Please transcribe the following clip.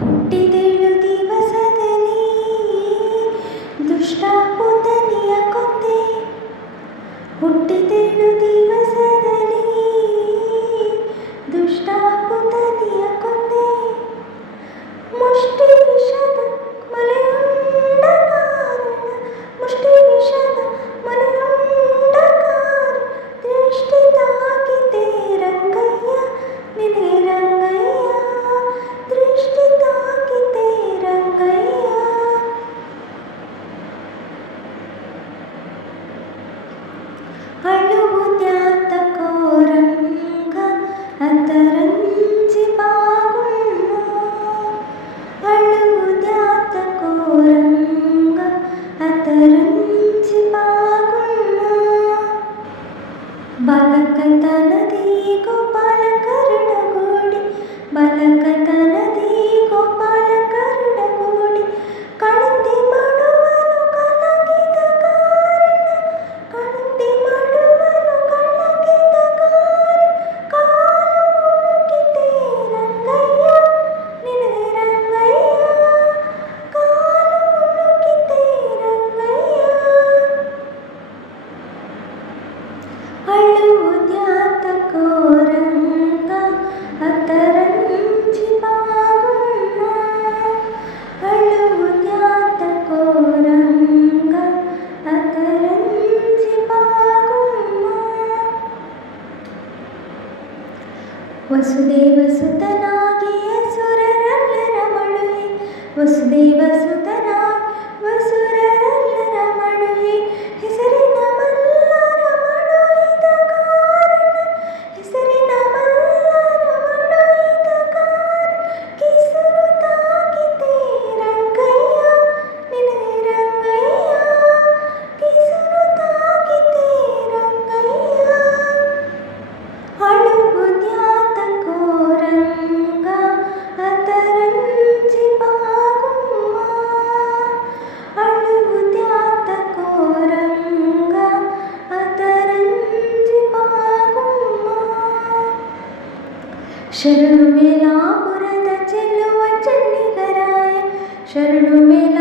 ಹುಟ್ಟಿದೇಳು ದಿವಸದಲ್ಲಿ ದುಷ್ಟ ಪುತನಿಯ ಕೊಂದೆ, ಹುಟ್ಟಿದೇಳು ದಿವಸದಲ್ಲಿ ದುಷ್ಟ ಪುತನಿಯ ಕೊಂದೆ. ಮುಷ್ಟಿ ವಿಷದ ಮಲೆಯುಂಡ ಕಾರಣ, ಮುಷ್ಟಿ ವಿಷದ ಮಲೆಯುಂಡ ಕಾರಣ, ದೃಷ್ಟಿ ತಾಕಿತೆ ರಂಗಯ್ಯ ನಿನೆ ರಂಗಯ್ಯ, ದೃಷ್ಟಿ ತಾಕಿತೆ ರಂಗಯ್ಯ. ಅಳುವುದ್ಯಾತಕೋ ರಂಗ ಅಂತರಂಜಿ ಬಾಗುಣ್ಣ, ಅಳುವುದ್ಯಾತಕೋ ರಂಗ ಅಂತರಂಜಿ ಬಾಗುಣ್ಣ. ಬಾಲಕತನದಿ ಗೋಪಾಲ ಕರುಣಗೋಡಿ, ಬಾಲಕತನದಿ ಗೋಪಾಲ ಕರುಣಗೋಡಿ, ಕಳಂತಿ ಮಾಡುವನು ಕಲಗಿದ ಕಾರಣ, ಕಳಂತಿ ಮಾಡುವನು ಕಲಗಿದ ಕಾರಣ, ಕಾಲು ಮುಳುಗಿದೆ ರಂಗಯ್ಯ ನಿನೆ ರಂಗಯ್ಯ, ಕಾಲು ಮುಳುಗಿದೆ ರಂಗಯ್ಯ. ಅಳುವುದ್ಯಾತಕೋ ರಂಗ ಅಂತರಂಜಿ ಬಾಗುಣ್ಣ, ಅಳುವುದ್ಯಾತಕೋ ರಂಗ ಅಂತರಂಜಿ ಬಾಗುಣ್ಣ. ವಸುದೇವ ಸುತನಾಗಿ ಅಸುರರೆಲ್ಲರ ಮಡುವೆ, ವಸುದೇವ ಸುತನಾಗಿ ವಸುರರೆಲ್ಲರ ಮಡುವೆ, ಹೆಸರಿನ ಮಲ್ಲರ ಮಡುವಿದ ಕಾರಣ, ಹೆಸರಿನ ಮಲ್ಲರ ಮಡುವಿದ ಕಾರಣ, ಕಿಸುರು ತಾಕಿತೆ ರಂಗಯ್ಯ ನಿನೆ ರಂಗಯ್ಯ, ಕಿಸುರು ತಾಕಿತೆ ರಂಗಯ್ಯ. ಅಳುವುದ್ಯಾತಕೋ ರಂಗ ಅಂತರಂಜಿ ಬಾಗುಮ್ಮ, ಅಳುವುದ್ಯಾತಕೋ ರಂಗ ಅಂತರಂಜಿ ಬಾಗುಮ್ಮ. ಶರಣು ಮೇಲಾಪುರದ ಚೆಲ್ಲುವ ಚನ್ನಿಗರಾಯ, ಶರಣು ಮೇಲ